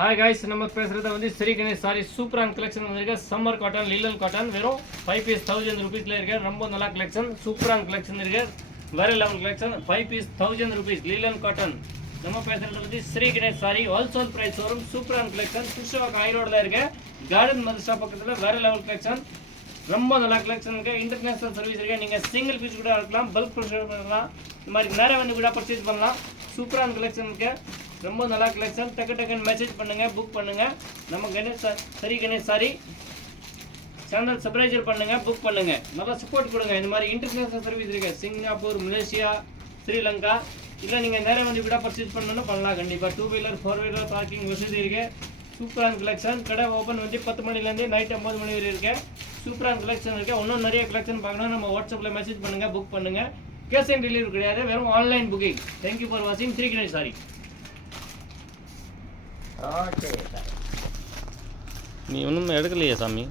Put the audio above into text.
Hi guys, நம்ம பேசுகிறது வந்து ஸ்ரீ கணேஷ் சாரி சூப்பரான கலெக்ஷன் வந்திருக்கு. சம்மர் காட்டன், லிலன் காட்டன், வெறும் 5 பீஸ் 1000 rupeesல இருக்கு. ரொம்ப நல்ல கலெக்ஷன், சூப்பரான கலெக்ஷன் இருக்கு. வேற level collection. 5 piece 1000 rupees linen cotton. நம்ம பேசுகிறது வந்து ஸ்ரீ கணேஷ் சாரி ஹோல்சேல் பிரைஸ் வரும். சூப்பரான கலெக்ஷன். புஷ்வாக் ஹைரோடில் இருக்கு. கார்டன் மதுஷா பக்கத்தில் வேற லெவல் கலெக்ஷன். ரொம்ப நல்ல கலெக்ஷன் இருக்கு. இன்டர்நேஷனல் சர்வீஸ் இருக்கு. நீங்கள் சிங்கிள் பீஸ் கூட இருக்கலாம், பல்க் பர்ச்சேஸ் பண்ணலாம், இந்த மாதிரி நேரம் வந்து கூட பர்ச்சேஸ் பண்ணலாம். சூப்பரான கலெக்ஷன் இருக்கு. ரொம்ப நல்ல கலெக்ஷன். டக்குன்னு மெசேஜ் பண்ணுங்க, புக் பண்ணுங்க. நம்ம கணேஷ் சரி கணேஷ் சாரி சேனல் சப்ஸ்கிரைப் பண்ணுங்க, புக் பண்ணுங்க, நல்லா சப்போர்ட் கொடுங்க. இந்த மாதிரி இன்டர்நேஷனல் சர்வீஸ் இருக்கு. சிங்கப்பூர், மலேசியா, ஸ்ரீலங்கா, இல்லை நீங்கள் நேரம் வந்து கூட பர்ச்சேஸ் பண்ணணும் பண்ணலாம். கண்டிப்பாக 2 வீலர் 4 வீலர் பார்க்கிங் வசதி இருக்கு. சூப்பரான கலெக்ஷன். கடை ஓப்பன் வந்து 10 மணிலேருந்து நைட் 9 மணி வரை இருக்கு. சூப்பரான கலெக்ஷன் இருக்கு. இன்னும் நிறைய கலெக்ஷன் பார்க்கணும். நம்ம வாட்ஸ்அப்பில் மெசேஜ் பண்ணுங்க, புக் பண்ணுங்க. கேஷ் ஆன் டெலிவரி கிடையாது, வெறும் ஆன்லைன் புக்கிங். தேங்க்யூ ஃபார் வாட்சிங். ஸ்ரீ கணேஷ் சாரி. Okay sir. நீ ஒன்றும் எடுக்கலையே சாமி.